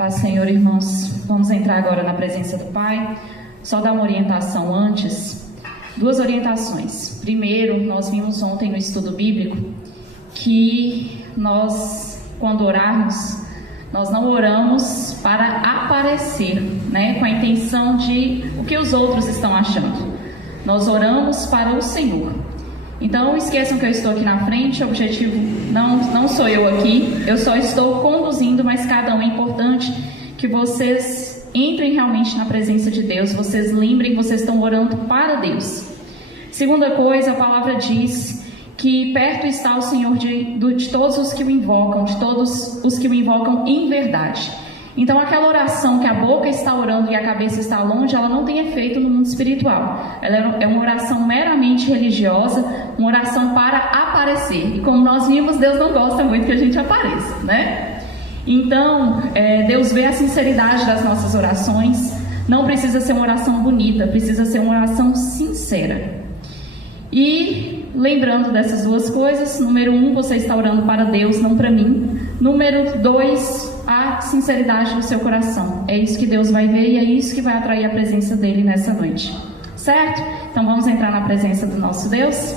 Paz, Senhor, irmãos. Vamos entrar agora na presença do Pai. Só dar uma orientação antes. Duas orientações. Primeiro, nós vimos ontem no estudo bíblico que nós, quando orarmos, nós não oramos para aparecer, com a intenção de o que os outros estão achando. Nós oramos para o Senhor. Então, não esqueçam que eu estou aqui na frente, o objetivo não sou eu aqui, eu só estou conduzindo, mas cada um é importante que vocês entrem realmente na presença de Deus, vocês lembrem que vocês estão orando para Deus. Segunda coisa, a palavra diz que perto está o Senhor de todos os que o invocam, de todos os que o invocam em verdade. Então, aquela oração que a boca está orando e a cabeça está longe, ela não tem efeito no mundo espiritual. Ela é uma oração meramente religiosa, uma oração para aparecer. E como nós vimos, Deus não gosta muito que a gente apareça, Então, Deus vê a sinceridade das nossas orações. Não precisa ser uma oração bonita, precisa ser uma oração sincera. E lembrando dessas duas coisas, número 1, você está orando para Deus, não para mim. Número 2, a sinceridade do seu coração. É isso que Deus vai ver e é isso que vai atrair a presença dele nessa noite. Certo? Então vamos entrar na presença do nosso Deus.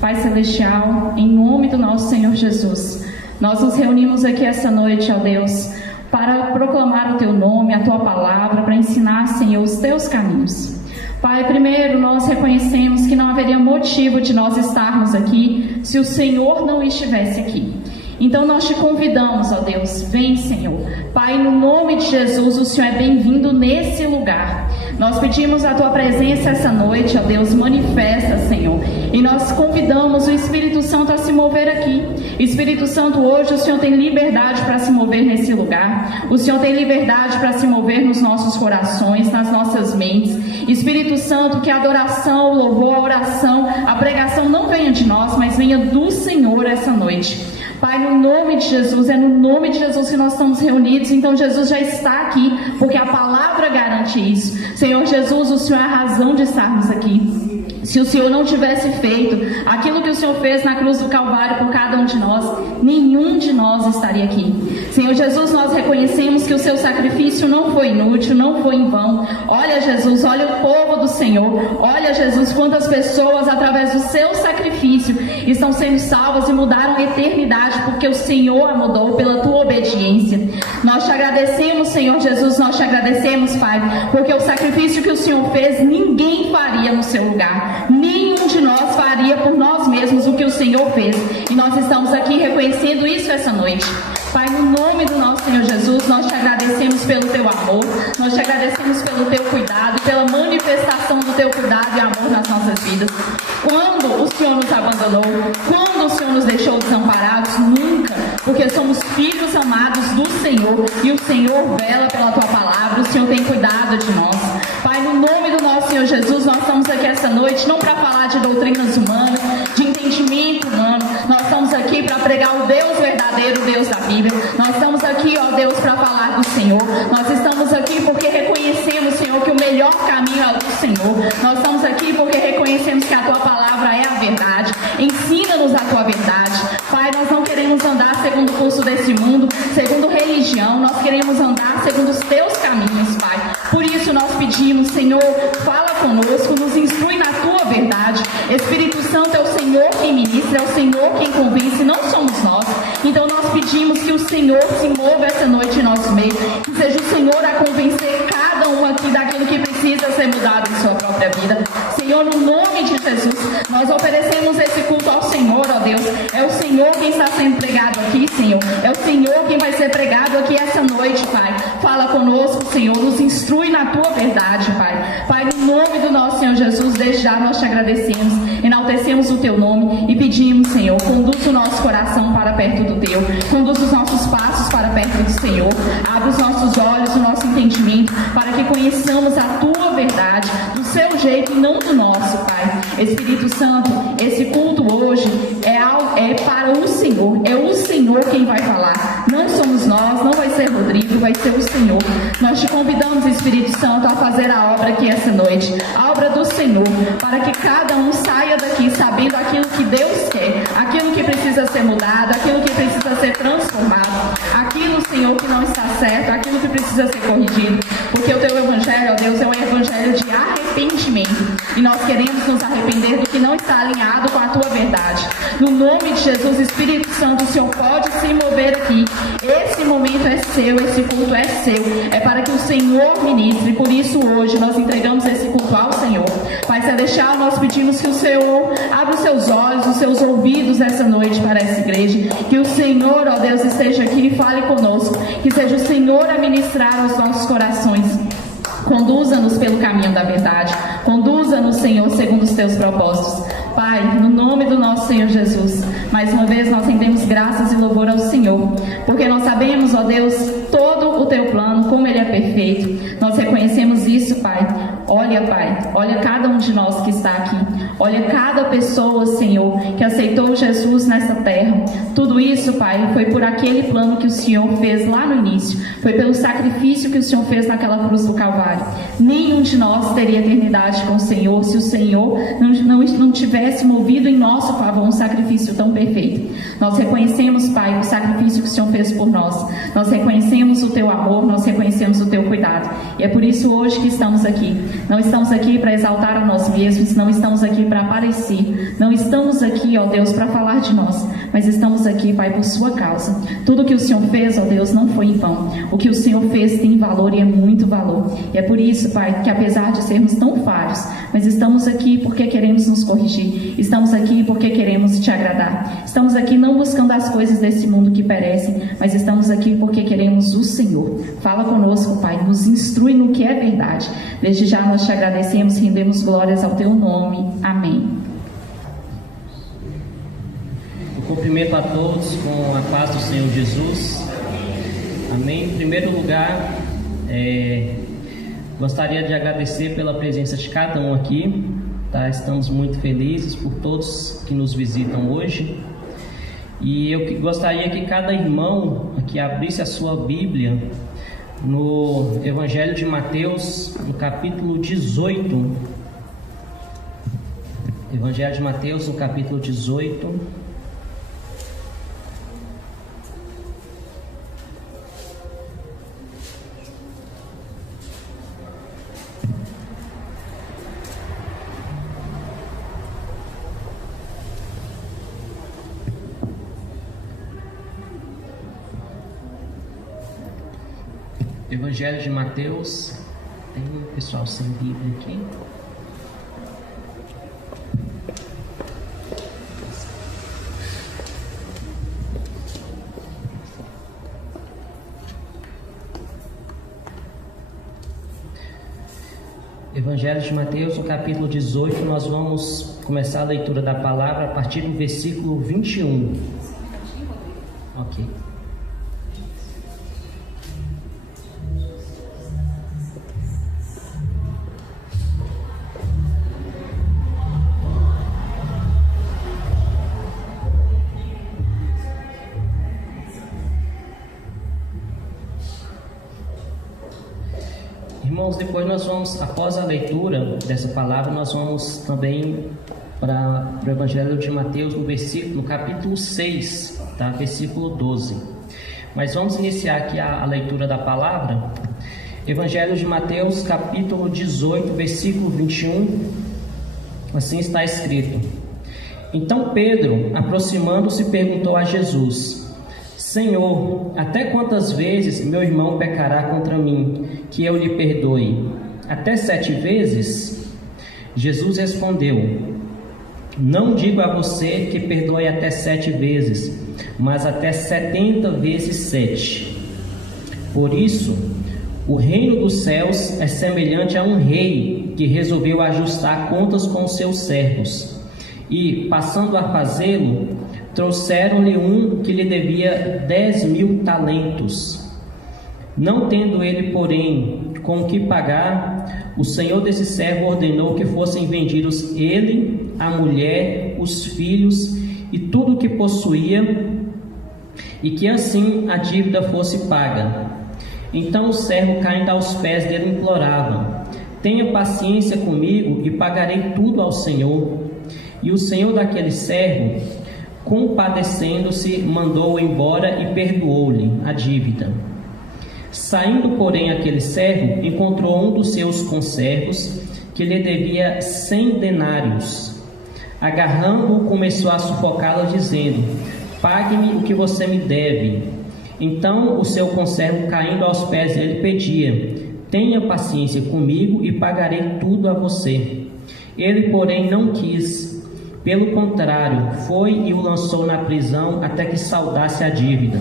Pai Celestial, em nome do nosso Senhor Jesus, nós nos reunimos aqui essa noite, ó Deus, para proclamar o teu nome, a tua palavra, para ensinar, Senhor, os teus caminhos. Pai, primeiro nós reconhecemos que não haveria motivo de nós estarmos aqui se o Senhor não estivesse aqui. Então nós te convidamos, ó Deus, vem, Senhor. Pai, no nome de Jesus, o Senhor é bem-vindo nesse lugar. Nós pedimos a tua presença essa noite, ó Deus, manifesta, Senhor. E nós convidamos o Espírito Santo a se mover aqui. Espírito Santo, hoje o Senhor tem liberdade para se mover nesse lugar. O Senhor tem liberdade para se mover nos nossos corações, nas nossas mentes. Espírito Santo, que a adoração, o louvor, a oração, a pregação não venha de nós, mas venha do Senhor essa noite. Pai, no nome de Jesus, é no nome de Jesus que nós estamos reunidos. Então Jesus já está aqui, porque a palavra garante isso. Senhor Jesus, o Senhor é a razão de estarmos aqui. Se o Senhor não tivesse feito aquilo que o Senhor fez na cruz do Calvário por cada um de nós, nenhum de nós estaria aqui. Senhor Jesus, nós reconhecemos que o seu sacrifício não foi inútil, não foi em vão. Olha, Jesus, olha o povo do Senhor. Olha, Jesus, quantas pessoas através do seu sacrifício estão sendo salvas e mudaram a eternidade, porque o Senhor a mudou pela tua obediência. Nós te agradecemos, Senhor Jesus, nós te agradecemos, Pai, porque o sacrifício que o Senhor fez, ninguém faria no seu lugar. Nenhum de nós faria por nós mesmos o que o Senhor fez. E nós estamos aqui reconhecendo isso essa noite. Pai, no nome do nosso Senhor Jesus, nós te agradecemos pelo teu amor, nós te agradecemos pelo teu cuidado, pela manifestação do teu cuidado e amor nas nossas vidas. Quando o Senhor nos abandonou, quando o Senhor nos deixou desamparados, nunca, porque somos filhos amados do Senhor e o Senhor vela pela tua palavra, o Senhor tem cuidado de nós. Pai, no nome do nosso Senhor Jesus, nós estamos aqui essa noite não para falar de doutrinas humanas, de entendimento humano, nós estamos aqui para pregar o Deus verdadeiro, o Deus da Bíblia. Nós estamos aqui, ó Deus, para falar do Senhor. Nós estamos aqui porque reconhecemos, Senhor, que o melhor caminho é o do Senhor. Nós estamos aqui porque reconhecemos que a tua palavra é a verdade. Ensina-nos a tua verdade. Pai, nós não queremos andar segundo o curso desse mundo, segundo religião. Nós queremos andar segundo os teus caminhos, Pai. Por isso nós pedimos, Senhor, fala conosco, nos instrui na tua verdade. Espírito Santo, é o Senhor quem ministra, é o Senhor quem convence, não somos nós. Então nós pedimos que o Senhor se mova essa noite em nosso meio, que seja o Senhor a convencer cada um aqui daquilo que precisa ser mudado em sua própria vida. Senhor, no nome de Jesus, nós oferecemos esse culto ao Senhor, ó Deus. É o Senhor quem está sendo pregado aqui, Senhor. É o Senhor quem vai ser pregado aqui essa noite, Pai. Fala conosco, Senhor, nos instrui na tua verdade, Pai. Pai, no nome do nosso Senhor Jesus, desde já nós te agradecemos, enaltecemos o teu nome e pedimos, Senhor, conduz o nosso coração para perto do teu, conduz os nossos passos para perto do Senhor, abre os nossos olhos, o nosso entendimento, para que conheçamos a tua verdade, do seu jeito e não do nosso, Pai. Espírito Santo, esse culto hoje é para o Senhor, é o Senhor quem vai falar, não somos nós, não vai ser Rodrigo, vai ser o Senhor. Nós te convidamos, Espírito Santo, a fazer a obra aqui essa noite, a obra do Senhor, para que cada um saia daqui sabendo aquilo que Deus quer, aquilo que precisa ser mudado, aquilo que precisa ser transformado, aquilo, Senhor, que não está certo, aquilo que precisa ser corrigido, porque o teu evangelho, ó Deus, é um evangelho de arrependimento, e nós queremos nos arrepender do que não está alinhado com a tua verdade. No nome de Jesus, Espírito Santo, o Senhor pode se mover aqui. Esse momento é seu, esse culto é seu, é para que o Senhor ministre. Por isso hoje nós entregamos esse culto ao Senhor. Pai Celestial, nós pedimos que o Senhor abra os seus olhos, os seus ouvidos essa noite para essa igreja, que o Senhor, ó Deus, esteja aqui e fale conosco, que seja o Senhor a ministrar os nossos corações. Conduza-nos pelo caminho da verdade, conduza-nos, Senhor, segundo os teus propósitos. Pai, no nome do nosso Senhor Jesus, mais uma vez nós rendemos graças e louvor ao Senhor, porque nós sabemos, ó Deus, todo o teu plano, como ele é perfeito. Nós reconhecemos isso, Pai. Olha, Pai, olha cada um de nós que está aqui, olha cada pessoa, Senhor, que aceitou Jesus nessa terra. Tudo isso, Pai, foi por aquele plano que o Senhor fez lá no início, foi pelo sacrifício que o Senhor fez naquela cruz do Calvário. Nenhum de nós teria eternidade com o Senhor se o Senhor não tivesse movido em nosso favor um sacrifício tão perfeito. Nós reconhecemos, Pai, o sacrifício que o Senhor fez por nós. Nós reconhecemos o teu amor, nós reconhecemos o teu cuidado. E é por isso hoje que estamos aqui. Não estamos aqui para exaltar a nós mesmos, não estamos aqui para aparecer, não estamos aqui, ó Deus, para falar de nós, mas estamos aqui, Pai, por sua causa. Tudo que o Senhor fez, ó Deus, não foi em vão. O que o Senhor fez tem valor e é muito valor. E é por isso, Pai, que apesar de sermos tão falhos, mas estamos aqui porque queremos nos corrigir, estamos aqui porque queremos te agradar. Estamos aqui não buscando as coisas desse mundo que perecem, mas estamos aqui porque queremos o Senhor. Fala conosco, Pai, nos instrui no que é verdade. Desde já nós te agradecemos, rendemos glórias ao teu nome. Amém. Eu cumprimento a todos com a paz do Senhor Jesus. Amém. Em primeiro lugar, gostaria de agradecer pela presença de cada um aqui. Tá? Estamos muito felizes por todos que nos visitam hoje. E eu gostaria que cada irmão aqui abrisse a sua Bíblia no Evangelho de Mateus, no capítulo 18. Evangelho de Mateus, no capítulo 18. Evangelho de Mateus. Tem um pessoal sem Bíblia aqui. Evangelho de Mateus, no capítulo 18, nós vamos começar a leitura da palavra a partir do versículo 21. Ok. Irmãos, depois nós vamos, após a leitura dessa palavra, nós vamos também para o Evangelho de Mateus, no capítulo 6, tá? Versículo 12. Mas vamos iniciar aqui a leitura da palavra. Evangelho de Mateus, capítulo 18, versículo 21, assim está escrito: Então Pedro, aproximando-se, perguntou a Jesus: Senhor, até quantas vezes meu irmão pecará contra mim, que eu lhe perdoe? Até 7 vezes? Jesus respondeu: Não digo a você que perdoe até 7 vezes, mas até 70 vezes 7. Por isso, o reino dos céus é semelhante a um rei que resolveu ajustar contas com os seus servos. E, passando a fazê-lo, trouxeram-lhe um que lhe devia 10.000 talentos. Não tendo ele, porém, com o que pagar, o senhor desse servo ordenou que fossem vendidos ele, a mulher, os filhos e tudo o que possuía, e que assim a dívida fosse paga. Então o servo, caindo aos pés dele, implorava: Tenha paciência comigo e pagarei tudo ao senhor. E o senhor daquele servo, compadecendo-se, mandou-o embora e perdoou-lhe a dívida. Saindo, porém, aquele servo, encontrou um dos seus conservos, que lhe devia 100 denários. Agarrando-o, começou a sufocá-lo, dizendo: pague-me o que você me deve. Então o seu conservo, caindo aos pés dele, pedia: tenha paciência comigo e pagarei tudo a você. Ele, porém, não quis. Pelo contrário, foi e o lançou na prisão até que saldasse a dívida.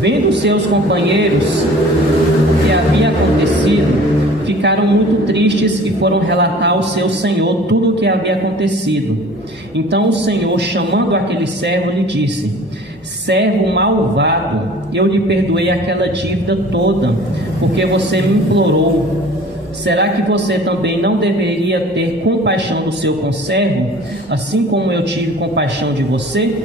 Vendo seus companheiros o que havia acontecido, ficaram muito tristes e foram relatar ao seu senhor tudo o que havia acontecido. Então o senhor, chamando aquele servo, lhe disse: servo malvado, eu lhe perdoei aquela dívida toda, porque você me implorou. Será que você também não deveria ter compaixão do seu conservo, assim como eu tive compaixão de você?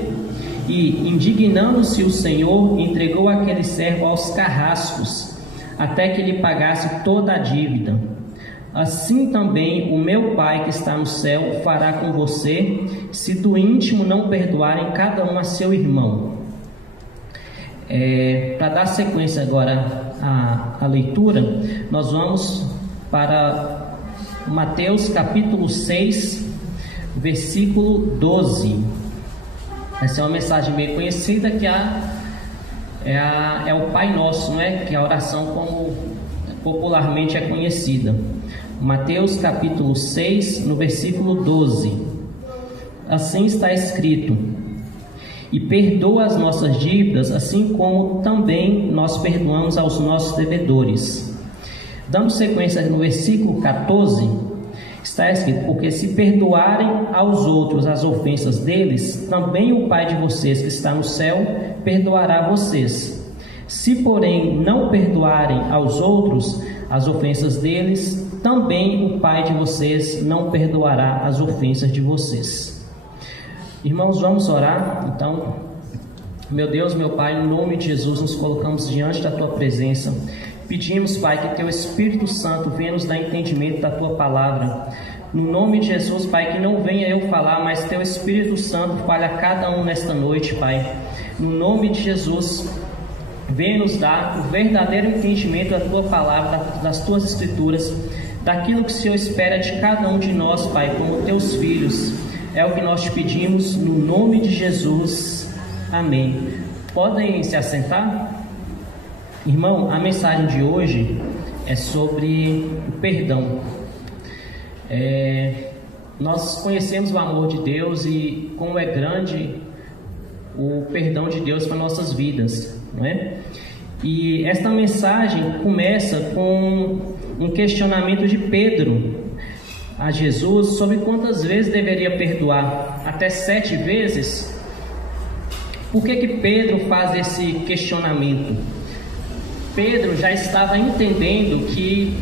E, indignando-se o Senhor, entregou aquele servo aos carrascos, até que lhe pagasse toda a dívida. Assim também o meu Pai que está no céu fará com você, se do íntimo não perdoarem cada um a seu irmão. Para dar sequência agora à leitura, nós vamos para Mateus capítulo 6, versículo 12. Essa é uma mensagem bem conhecida, que é o Pai Nosso, né? Que é a oração como popularmente é conhecida. Mateus capítulo 6, no versículo 12. Assim está escrito: e perdoa as nossas dívidas, assim como também nós perdoamos aos nossos devedores. Dando sequência no versículo 14, está escrito: porque se perdoarem aos outros as ofensas deles, também o Pai de vocês que está no céu perdoará vocês. Se, porém, não perdoarem aos outros as ofensas deles, também o Pai de vocês não perdoará as ofensas de vocês. Irmãos, vamos orar. Então, meu Deus, meu Pai, no nome de Jesus, nos colocamos diante da Tua presença. Pedimos, Pai, que Teu Espírito Santo venha nos dar entendimento da Tua palavra. No nome de Jesus, Pai, que não venha eu falar, mas Teu Espírito Santo fale a cada um nesta noite, Pai. No nome de Jesus, venha nos dar o verdadeiro entendimento da Tua palavra, das Tuas Escrituras, daquilo que o Senhor espera de cada um de nós, Pai, como Teus filhos. É o que nós te pedimos, no nome de Jesus. Amém. Podem se assentar? Irmão, a mensagem de hoje é sobre o perdão. Nós conhecemos o amor de Deus e como é grande o perdão de Deus para nossas vidas, não é? E esta mensagem começa com um questionamento de Pedro a Jesus sobre quantas vezes deveria perdoar. Até 7 vezes? Por que Pedro faz esse questionamento? Pedro já estava entendendo que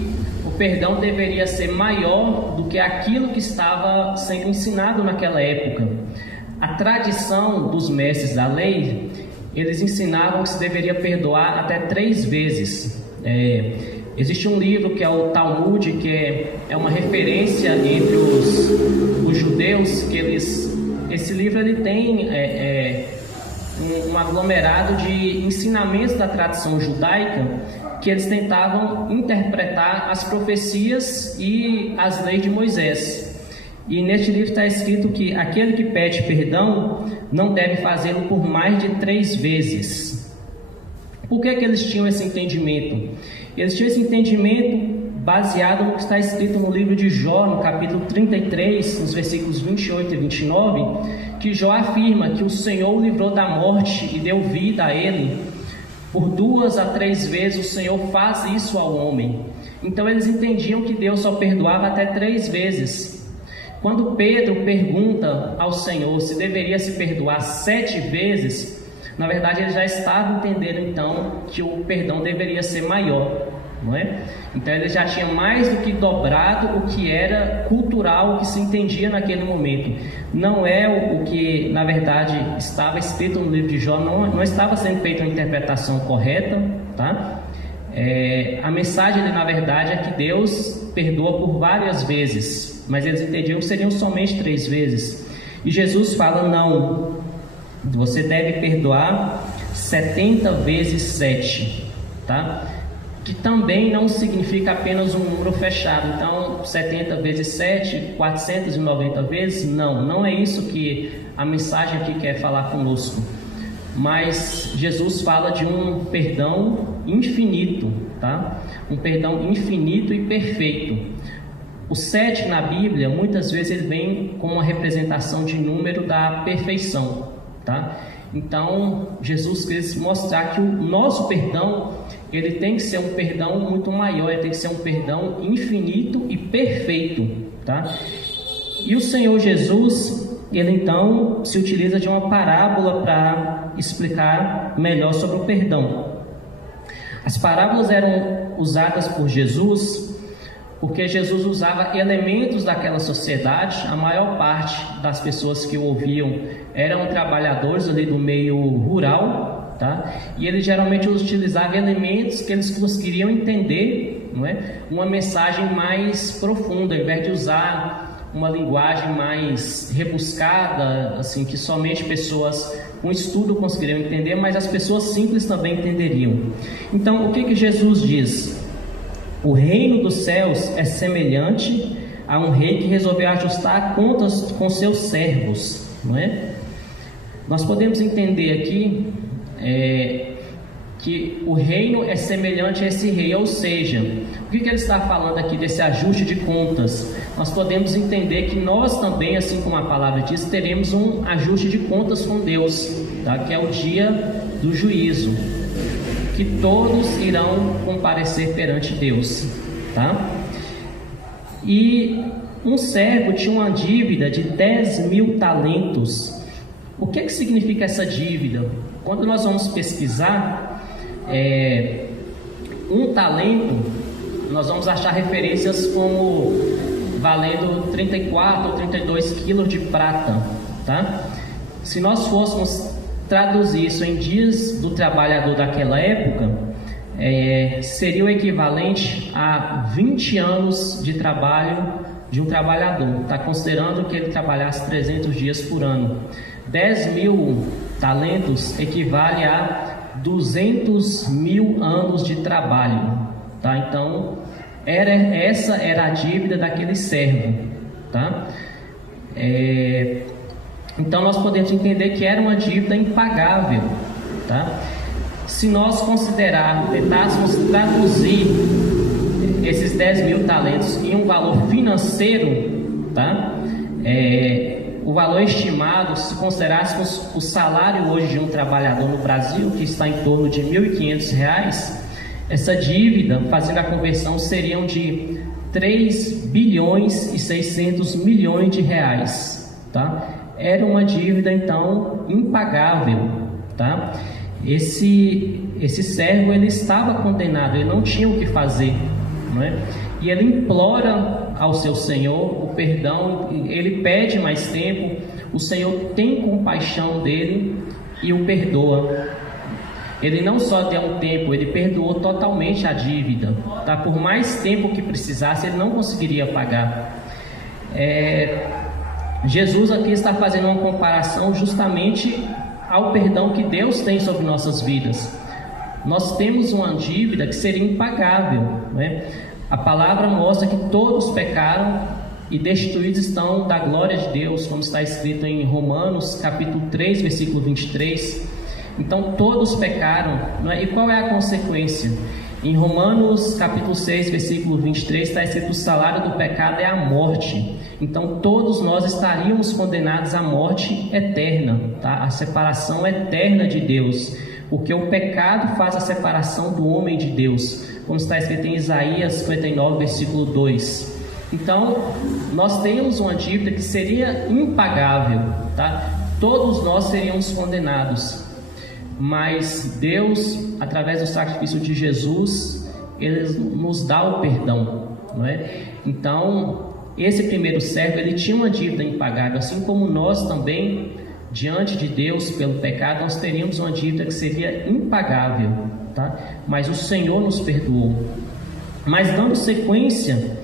o perdão deveria ser maior do que aquilo que estava sendo ensinado naquela época. A tradição dos mestres da lei, eles ensinavam que se deveria perdoar até 3 vezes. Existe um livro que é o Talmud, que é uma referência entre os judeus, que esse livro ele tem um aglomerado de ensinamentos da tradição judaica, que eles tentavam interpretar as profecias e as leis de Moisés. E neste livro está escrito que aquele que pede perdão não deve fazê-lo por mais de 3 vezes. Por que eles tinham esse entendimento? Eles tinham esse entendimento baseado no que está escrito no livro de Jó, no capítulo 33, nos versículos 28 e 29, que Jó afirma que o Senhor o livrou da morte e deu vida a ele. Por 2 a 3 vezes o Senhor faz isso ao homem. Então eles entendiam que Deus só perdoava até 3 vezes. Quando Pedro pergunta ao Senhor se deveria se perdoar 7 vezes, na verdade ele já estava entendendo então que o perdão deveria ser maior, não é? Então ele já tinha mais do que dobrado o que era cultural, o que se entendia naquele momento. Não é o que na verdade estava escrito no livro de Jó, não estava sendo feita uma interpretação correta, tá? A mensagem na verdade é que Deus perdoa por várias vezes, mas eles entendiam que seriam somente 3 vezes. E Jesus fala: não, você deve perdoar 70 vezes 7. tá? Que também não significa apenas um número fechado. Então, 70 vezes 7, 490 vezes, não é isso que a mensagem aqui quer falar conosco. Mas Jesus fala de um perdão infinito, tá? Um perdão infinito e perfeito. O 7 na Bíblia, muitas vezes ele vem como uma representação de número da perfeição, tá? Então, Jesus quis mostrar que o nosso perdão, ele tem que ser um perdão muito maior, ele tem que ser um perdão infinito e perfeito, tá? E o Senhor Jesus, ele então se utiliza de uma parábola para explicar melhor sobre o perdão. As parábolas eram usadas por Jesus porque Jesus usava elementos daquela sociedade. A maior parte das pessoas que o ouviam eram trabalhadores ali do meio rural, tá? E ele geralmente utilizava elementos que eles conseguiriam entender, não é? Uma mensagem mais profunda, ao invés de usar uma linguagem mais rebuscada, assim, que somente pessoas com estudo conseguiriam entender, mas as pessoas simples também entenderiam. Então, o que Jesus diz? O reino dos céus é semelhante a um rei que resolveu ajustar contas com seus servos, não é? Nós podemos entender aqui que o reino é semelhante a esse rei, ou seja, o que ele está falando aqui desse ajuste de contas? Nós podemos entender que nós também, assim como a palavra diz, teremos um ajuste de contas com Deus, tá? Que é o dia do juízo, que todos irão comparecer perante Deus, tá? E um servo tinha uma dívida de 10.000 talentos. O que significa essa dívida? Quando nós vamos pesquisar, um talento, nós vamos achar referências como valendo 34 ou 32 quilos de prata, tá? Se nós fôssemos traduzir isso em dias do trabalhador daquela época, seria o equivalente a 20 anos de trabalho de um trabalhador, tá? Considerando que ele trabalhasse 300 dias por ano. 10.000 talentos equivale a 200.000 anos de trabalho, tá? Então, essa era a dívida daquele servo, tá? Então nós podemos entender que era uma dívida impagável, tá? Se nós tentássemos traduzir esses 10.000 talentos em um valor financeiro, tá? O valor estimado, se considerássemos o salário hoje de um trabalhador no Brasil, que está em torno de R$ 1.500, essa dívida, fazendo a conversão, seriam de 3 bilhões e 600 milhões de reais, tá? Era uma dívida, então, impagável, tá? Esse servo, ele estava condenado, ele não tinha o que fazer, não é? E ele implora ao seu Senhor o perdão, ele pede mais tempo, o Senhor tem compaixão dele e o perdoa. Ele não só deu um tempo, ele perdoou totalmente a dívida, tá? Por mais tempo que precisasse, ele não conseguiria pagar. Jesus aqui está fazendo uma comparação justamente ao perdão que Deus tem sobre nossas vidas. Nós temos uma dívida que seria impagável, né? A palavra mostra que todos pecaram e destituídos estão da glória de Deus, como está escrito em Romanos capítulo 3, versículo 23. Então todos pecaram, não é? E qual é a consequência? Em Romanos capítulo 6, versículo 23, está escrito: o salário do pecado é a morte. Então todos nós estaríamos condenados à morte eterna, tá? A separação eterna de Deus, porque o pecado faz a separação do homem de Deus, como está escrito em Isaías 59, versículo 2. Então nós temos uma dívida que seria impagável, tá? Todos nós seríamos condenados, mas Deus, através do sacrifício de Jesus, Ele nos dá o perdão, não é? Então, esse primeiro servo, ele tinha uma dívida impagável, assim como nós também, diante de Deus, pelo pecado, nós teríamos uma dívida que seria impagável, tá? Mas o Senhor nos perdoou. Mas dando sequência,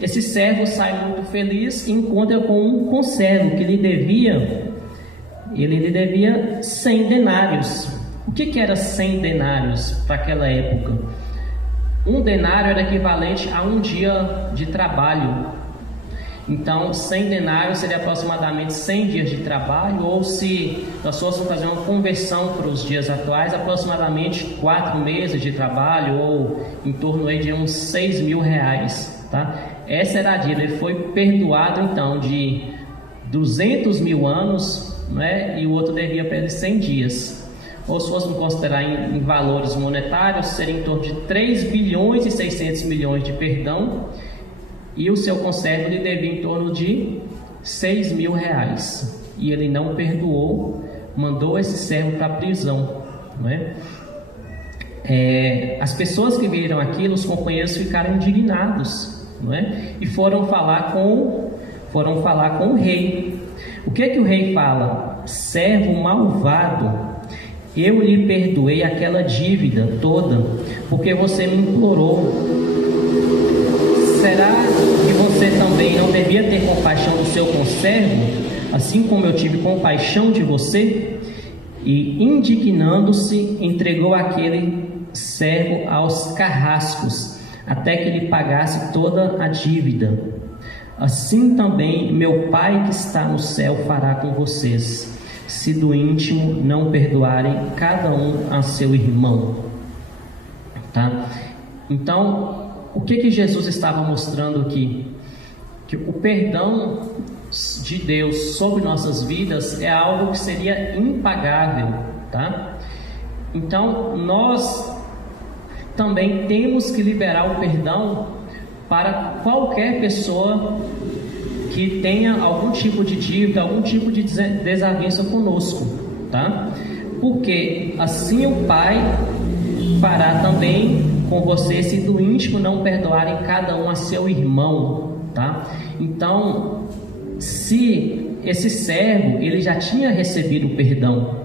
esse servo sai muito feliz e encontra com um conservo que lhe devia 100 denários. O que era 100 denários para aquela época? Um denário era equivalente a um dia de trabalho. Então, 100 denários seria aproximadamente 100 dias de trabalho, ou se nós fôssemos fazer uma conversão para os dias atuais, aproximadamente 4 meses de trabalho, ou em torno aí de uns 6 mil reais, tá? Essa era a dívida. Ele foi perdoado, então, de 200 mil anos, né? E o outro devia para ele 100 dias. Ou se fôssemos considerar em valores monetários, seria em torno de 3 bilhões e 600 milhões de perdão, e o seu conservo lhe devia em torno de 6 mil reais. E ele não perdoou, mandou esse servo para a prisão, né? As pessoas que viram aquilo, os companheiros ficaram indignados, né? E foram falar com o rei. O que o rei fala? Servo malvado, eu lhe perdoei aquela dívida toda, porque você me implorou. Será que você também não devia ter compaixão do seu conservo, assim como eu tive compaixão de você? E, indignando-se, entregou aquele servo aos carrascos, até que lhe pagasse toda a dívida. Assim também meu Pai que está no céu fará com vocês, se do íntimo não perdoarem cada um a seu irmão. Tá? Então, o que Jesus estava mostrando aqui? Que o perdão de Deus sobre nossas vidas é algo que seria impagável, tá? Então, nós também temos que liberar o perdão para qualquer pessoa que tenha algum tipo de dívida, algum tipo de desavença conosco, tá? Porque assim o Pai fará também com você, se do íntimo não perdoarem cada um a seu irmão, tá? Então, se esse servo, ele já tinha recebido o perdão,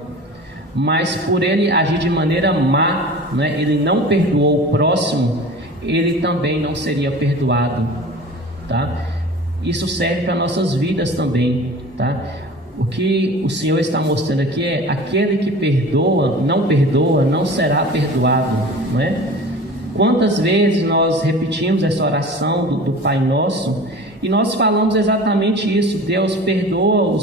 mas por ele agir de maneira má, né, ele não perdoou o próximo, ele também não seria perdoado, tá? Isso serve para nossas vidas também, tá? O que o Senhor está mostrando aqui é: aquele que perdoa, não será perdoado, não é? Quantas vezes nós repetimos essa oração do Pai Nosso e nós falamos exatamente isso: Deus, perdoa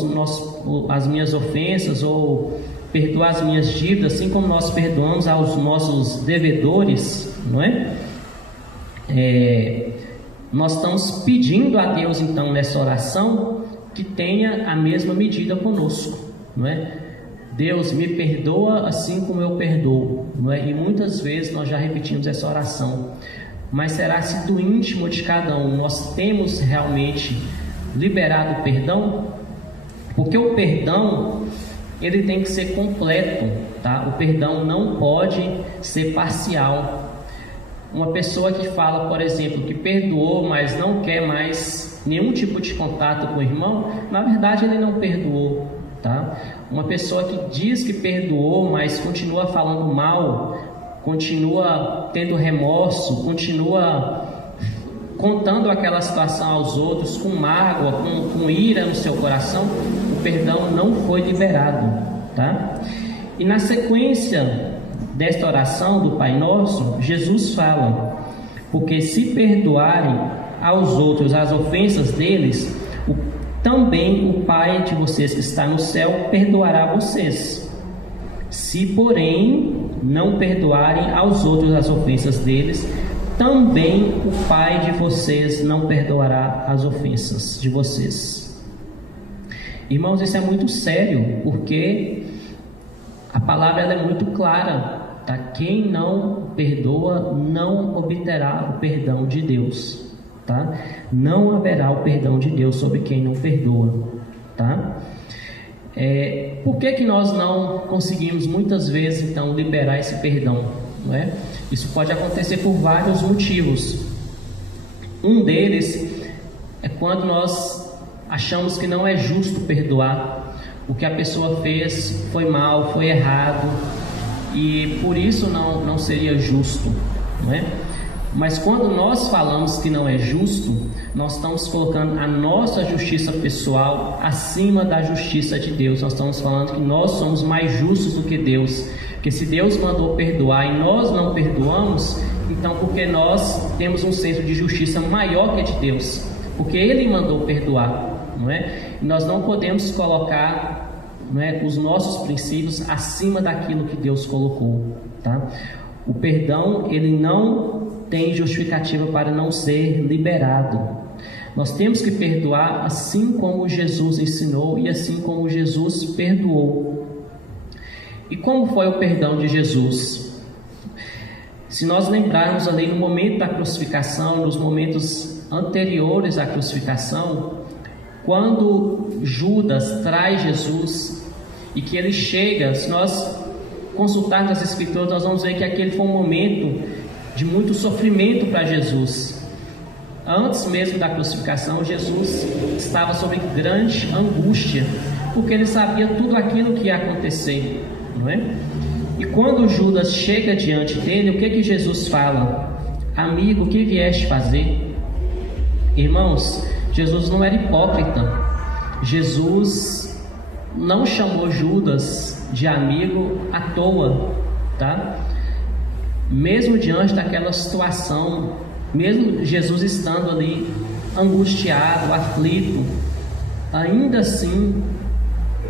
as minhas ofensas, ou perdoa as minhas dívidas, assim como nós perdoamos aos nossos devedores, não é? Nós estamos pedindo a Deus, então, nessa oração, que tenha a mesma medida conosco, não é? Deus, me perdoa assim como eu perdoo, não é? E muitas vezes nós já repetimos essa oração, mas será se do íntimo de cada um nós temos realmente liberado o perdão? Porque o perdão, ele tem que ser completo, tá? O perdão não pode ser parcial. Uma pessoa que fala, por exemplo, que perdoou, mas não quer mais nenhum tipo de contato com o irmão, na verdade ele não perdoou, tá? Uma pessoa que diz que perdoou, mas continua falando mal, continua tendo remorso, continua contando aquela situação aos outros com mágoa, com ira no seu coração, o perdão não foi liberado, tá? E na sequência desta oração do Pai Nosso, Jesus fala: porque se perdoarem aos outros as ofensas deles, também o Pai de vocês que está no céu perdoará vocês. Se, porém, não perdoarem aos outros as ofensas deles, também o Pai de vocês não perdoará as ofensas de vocês. Irmãos, isso é muito sério, porque a palavra ela é muito clara, tá? Quem não perdoa não obterá o perdão de Deus, tá? Não haverá o perdão de Deus sobre quem não perdoa, tá? Por que nós não conseguimos muitas vezes então liberar esse perdão, não é? Isso pode acontecer por vários motivos. Um deles é quando nós achamos que não é justo perdoar. O que a pessoa fez foi mal, foi errado, e por isso não seria justo, não é? Mas quando nós falamos que não é justo, nós estamos colocando a nossa justiça pessoal acima da justiça de Deus. Nós estamos falando que nós somos mais justos do que Deus, Porque se Deus mandou perdoar e nós não perdoamos, então porque nós temos um senso de justiça maior que a de Deus, porque Ele mandou perdoar, não é? E nós não podemos colocar, não é, os nossos princípios acima daquilo que Deus colocou, tá? O perdão, ele não tem justificativa para não ser liberado. Nós temos que perdoar assim como Jesus ensinou e assim como Jesus perdoou. E como foi o perdão de Jesus? Se nós lembrarmos ali no momento da crucificação, nos momentos anteriores à crucificação, quando Judas traz Jesus e que ele chega, se nós consultarmos as Escrituras, nós vamos ver que aquele foi um momento de muito sofrimento para Jesus. Antes mesmo da crucificação, Jesus estava sob grande angústia, porque ele sabia tudo aquilo que ia acontecer, não é? E quando Judas chega diante dele, o que Jesus fala? Amigo, o que vieste fazer? Irmãos, Jesus não era hipócrita. Jesus não chamou Judas de amigo à toa, tá? Mesmo diante daquela situação, mesmo Jesus estando ali angustiado, aflito, ainda assim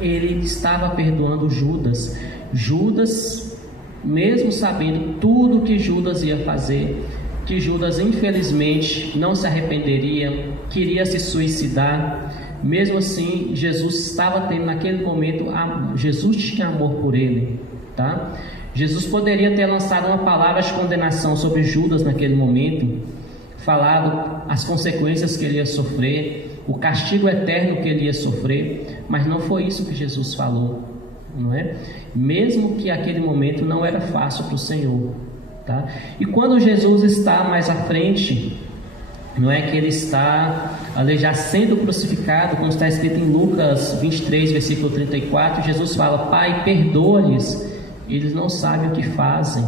ele estava perdoando Judas. Judas, mesmo sabendo tudo que Judas ia fazer, que Judas infelizmente não se arrependeria, queria se suicidar, mesmo assim Jesus estava tendo naquele momento, Jesus tinha amor por ele, tá? Jesus poderia ter lançado uma palavra de condenação sobre Judas naquele momento, falado as consequências que ele ia sofrer, o castigo eterno que ele ia sofrer, mas não foi isso que Jesus falou, não é? Mesmo que aquele momento não era fácil para o Senhor, tá? E quando Jesus está mais à frente, não é que ele está ali já sendo crucificado, como está escrito em Lucas 23, versículo 34, Jesus fala: Pai, perdoa-lhes, eles não sabem o que fazem.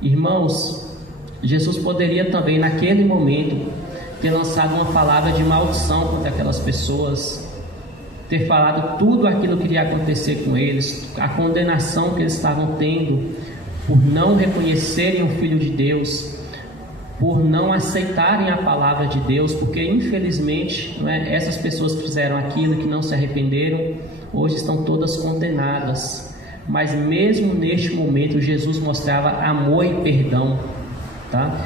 Irmãos, Jesus poderia também naquele momento ter lançado uma palavra de maldição contra aquelas pessoas, ter falado tudo aquilo que iria acontecer com eles, a condenação que eles estavam tendo por não reconhecerem o Filho de Deus, por não aceitarem a palavra de Deus, porque infelizmente, não é, essas pessoas que fizeram aquilo, que não se arrependeram, hoje estão todas condenadas. Mas mesmo neste momento Jesus mostrava amor e perdão, tá?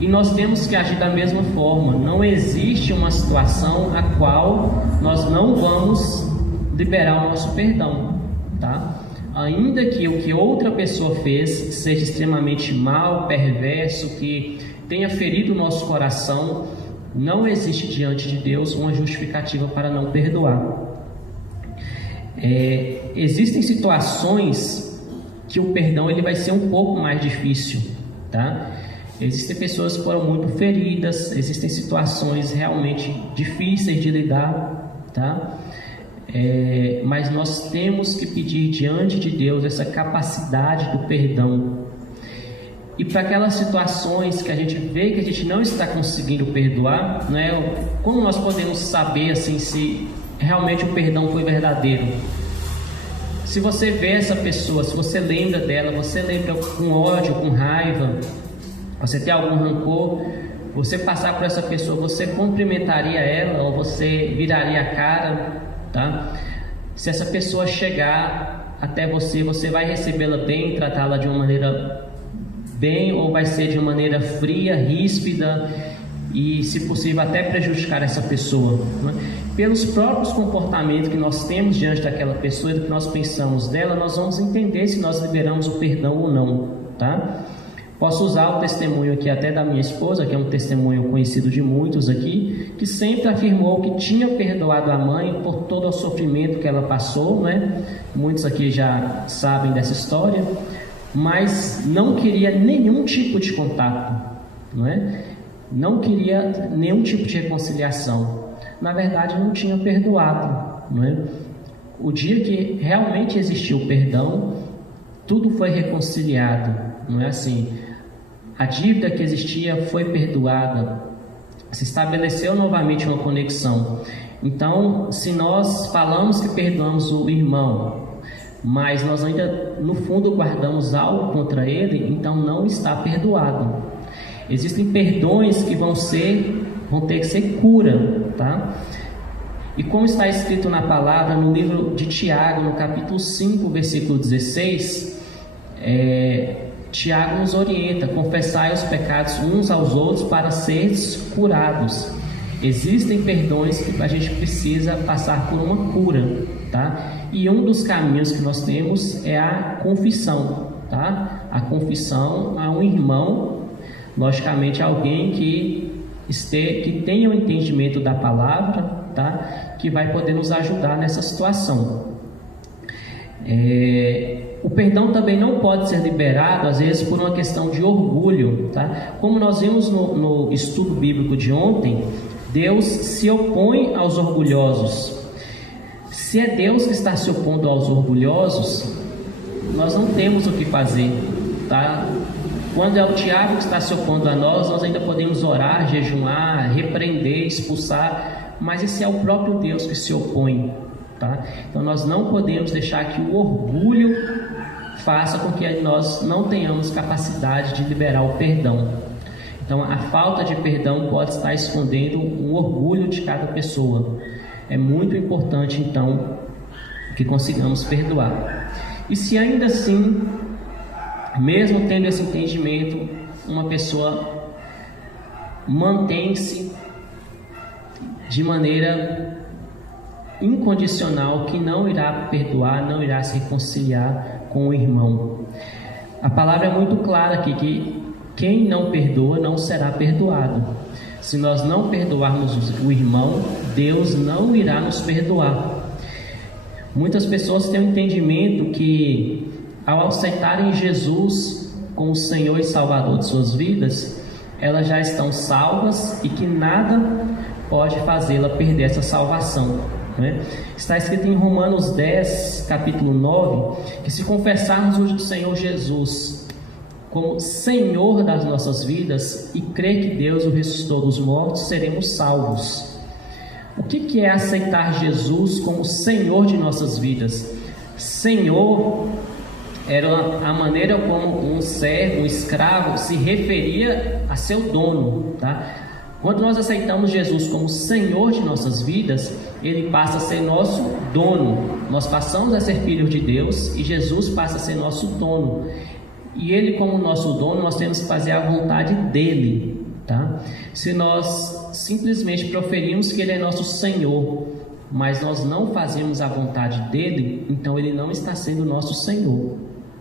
E nós temos que agir da mesma forma. Não existe uma situação a qual nós não vamos liberar o nosso perdão, tá? Ainda que o que outra pessoa fez seja extremamente mal, perverso, que tenha ferido o nosso coração, não existe diante de Deus uma justificativa para não perdoar. Existem situações que o perdão ele vai ser um pouco mais difícil, tá? Existem pessoas que foram muito feridas, existem situações realmente difíceis de lidar, tá? Mas nós temos que pedir diante de Deus essa capacidade do perdão. E para aquelas situações que a gente vê que a gente não está conseguindo perdoar, né? Como nós podemos saber assim se realmente o perdão foi verdadeiro? Se você vê essa pessoa, se você lembra dela, você lembra com ódio, com raiva, você tem algum rancor, você passar por essa pessoa, você cumprimentaria ela ou você viraria a cara, tá? Se essa pessoa chegar até você, você vai recebê-la bem, tratá-la de uma maneira bem, ou vai ser de uma maneira fria, ríspida e, se possível, até prejudicar essa pessoa, né? Pelos próprios comportamentos que nós temos diante daquela pessoa e do que nós pensamos dela, nós vamos entender se nós liberamos o perdão ou não, tá? Posso usar o testemunho aqui até da minha esposa, que é um testemunho conhecido de muitos aqui, que sempre afirmou que tinha perdoado a mãe por todo o sofrimento que ela passou, né? Muitos aqui já sabem dessa história, mas não queria nenhum tipo de contato, não é? Não queria nenhum tipo de reconciliação. Na verdade, não tinha perdoado, não é? O dia que realmente existiu o perdão, tudo foi reconciliado, não é assim? A dívida que existia foi perdoada, se estabeleceu novamente uma conexão. Então, se nós falamos que perdoamos o irmão, mas nós ainda no fundo guardamos algo contra ele, então não está perdoado. Existem perdões que vão ter que ser cura, tá? E como está escrito na palavra, no livro de Tiago, no capítulo 5, versículo 16, Tiago nos orienta: confessai os pecados uns aos outros para seres curados. Existem perdões que a gente precisa passar por uma cura, tá? E um dos caminhos que nós temos é a confissão, tá? A confissão a um irmão, logicamente alguém que tenha o entendimento da palavra, tá? Que vai poder nos ajudar nessa situação. O perdão também não pode ser liberado, às vezes, por uma questão de orgulho, tá? Como nós vimos no estudo bíblico de ontem, Deus se opõe aos orgulhosos. Se é Deus que está se opondo aos orgulhosos, nós não temos o que fazer, tá? Quando é o Tiago que está se opondo a nós ainda podemos orar, jejuar, repreender, expulsar, mas esse é o próprio Deus que se opõe, tá? Então nós não podemos deixar que o orgulho faça com que nós não tenhamos capacidade de liberar o perdão. Então a falta de perdão pode estar escondendo um orgulho de cada pessoa. É muito importante então que consigamos perdoar. E se ainda assim, mesmo tendo esse entendimento, uma pessoa mantém-se de maneira incondicional, que não irá perdoar, não irá se reconciliar com o irmão. A palavra é muito clara aqui, que quem não perdoa não será perdoado. Se nós não perdoarmos o irmão, Deus não irá nos perdoar. Muitas pessoas têm um entendimento que, ao aceitarem Jesus como Senhor e Salvador de suas vidas, elas já estão salvas e que nada pode fazê-la perder essa salvação, né? Está escrito em Romanos 10, capítulo 9, que se confessarmos o Senhor Jesus como Senhor das nossas vidas e crer que Deus o ressuscitou dos mortos, seremos salvos. O que é aceitar Jesus como Senhor de nossas vidas? Senhor era a maneira como um servo, um escravo, se referia a seu dono, tá? Quando nós aceitamos Jesus como Senhor de nossas vidas, Ele passa a ser nosso dono. Nós passamos a ser filhos de Deus e Jesus passa a ser nosso dono. E Ele, como nosso dono, nós temos que fazer a vontade dEle, tá? Se nós simplesmente proferimos que Ele é nosso Senhor, mas nós não fazemos a vontade dEle, então Ele não está sendo nosso Senhor,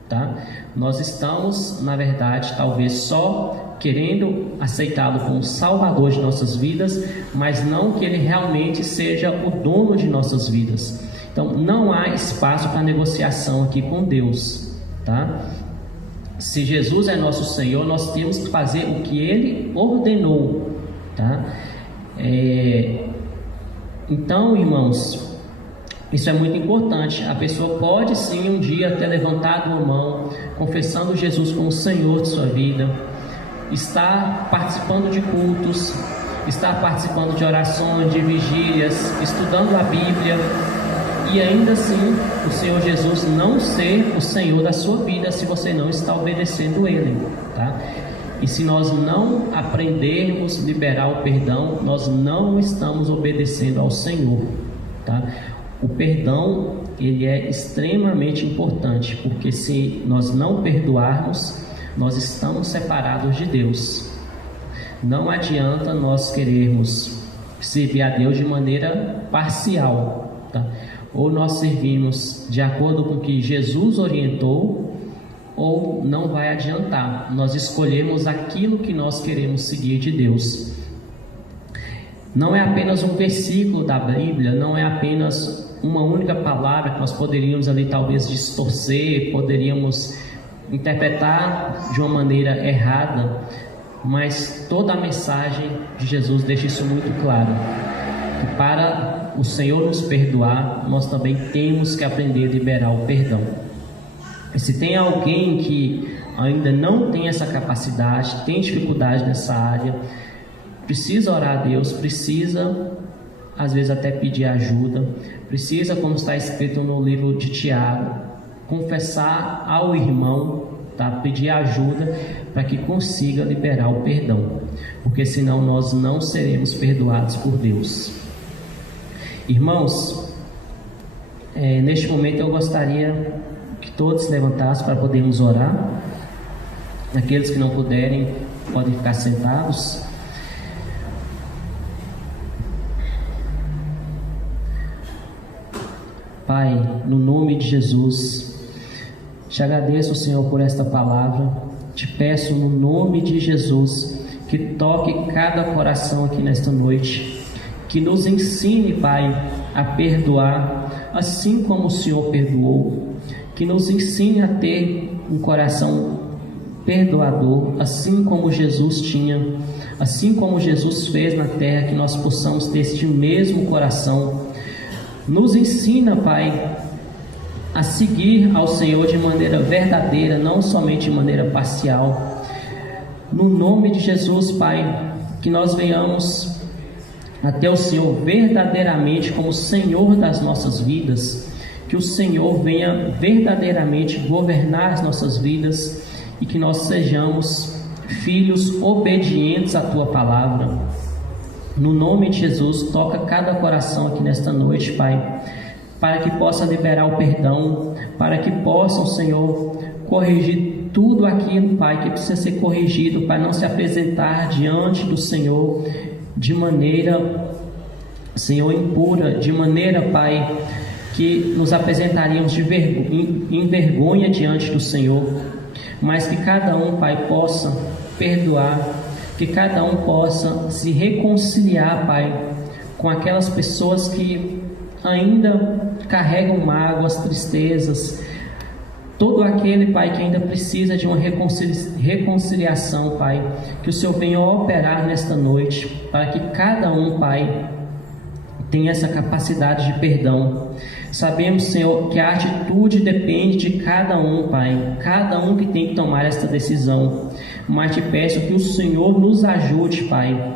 tá? Nós estamos, na verdade, talvez só querendo aceitá-lo como Salvador de nossas vidas, mas não que Ele realmente seja o dono de nossas vidas. Então, não há espaço para negociação aqui com Deus, tá? Se Jesus é nosso Senhor, nós temos que fazer o que Ele ordenou, tá? Então, irmãos, isso é muito importante. A pessoa pode sim um dia ter levantado a mão, confessando Jesus como Senhor de sua vida, estar participando de cultos, estar participando de orações, de vigílias, estudando a Bíblia, e ainda assim o Senhor Jesus não ser o Senhor da sua vida, se você não está obedecendo Ele, tá? E se nós não aprendermos a liberar o perdão, nós não estamos obedecendo ao Senhor, tá? O perdão, ele é extremamente importante, porque se nós não perdoarmos, nós estamos separados de Deus. Não adianta nós querermos servir a Deus de maneira parcial, tá? Ou nós servimos de acordo com o que Jesus orientou, ou não vai adiantar. Nós escolhemos aquilo que nós queremos seguir de Deus. Não é apenas um versículo da Bíblia, não é apenas uma única palavra que nós poderíamos ali talvez distorcer, poderíamos interpretar de uma maneira errada, mas toda a mensagem de Jesus deixa isso muito claro, que para o Senhor nos perdoar, nós também temos que aprender a liberar o perdão. E se tem alguém que ainda não tem essa capacidade, tem dificuldade nessa área, precisa orar a Deus, precisa às vezes até pedir ajuda, precisa, como está escrito no livro de Tiago, confessar ao irmão, tá? Pedir ajuda para que consiga liberar o perdão, porque senão nós não seremos perdoados por Deus. Irmãos, neste momento eu gostaria que todos se levantassem para podermos orar. Aqueles que não puderem podem ficar sentados. Pai, no nome de Jesus, te agradeço, Senhor, por esta palavra. Te peço no nome de Jesus que toque cada coração aqui nesta noite, que nos ensine, Pai, a perdoar assim como o Senhor perdoou, que nos ensine a ter um coração perdoador, assim como Jesus tinha, assim como Jesus fez na terra, que nós possamos ter este mesmo coração. Nos ensina, Pai, a seguir ao Senhor de maneira verdadeira, não somente de maneira parcial. No nome de Jesus, Pai, que nós venhamos até o Senhor verdadeiramente como Senhor das nossas vidas, que o Senhor venha verdadeiramente governar as nossas vidas e que nós sejamos filhos obedientes à Tua palavra. No nome de Jesus, toca cada coração aqui nesta noite, Pai, para que possa liberar o perdão, para que possam, Senhor, corrigir tudo aquilo, Pai, que precisa ser corrigido, para não se apresentar diante do Senhor de maneira, Senhor, impura, de maneira, Pai, que nos apresentaríamos em vergonha diante do Senhor, mas que cada um, Pai, possa perdoar, que cada um possa se reconciliar, Pai, com aquelas pessoas que ainda carregam mágoas, tristezas, todo aquele, Pai, que ainda precisa de uma reconciliação, Pai, que o Senhor venha operar nesta noite, para que cada um, Pai, tenha essa capacidade de perdão. Sabemos, Senhor, que a atitude depende de cada um, Pai, cada um que tem que tomar esta decisão, mas te peço que o Senhor nos ajude, Pai.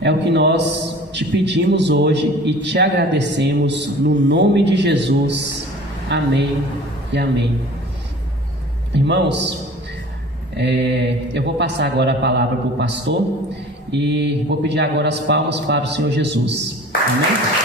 É o que nós te pedimos hoje e te agradecemos no nome de Jesus. Amém e amém. Irmãos, eu vou passar agora a palavra para o pastor e vou pedir agora as palmas para o Senhor Jesus. Amém?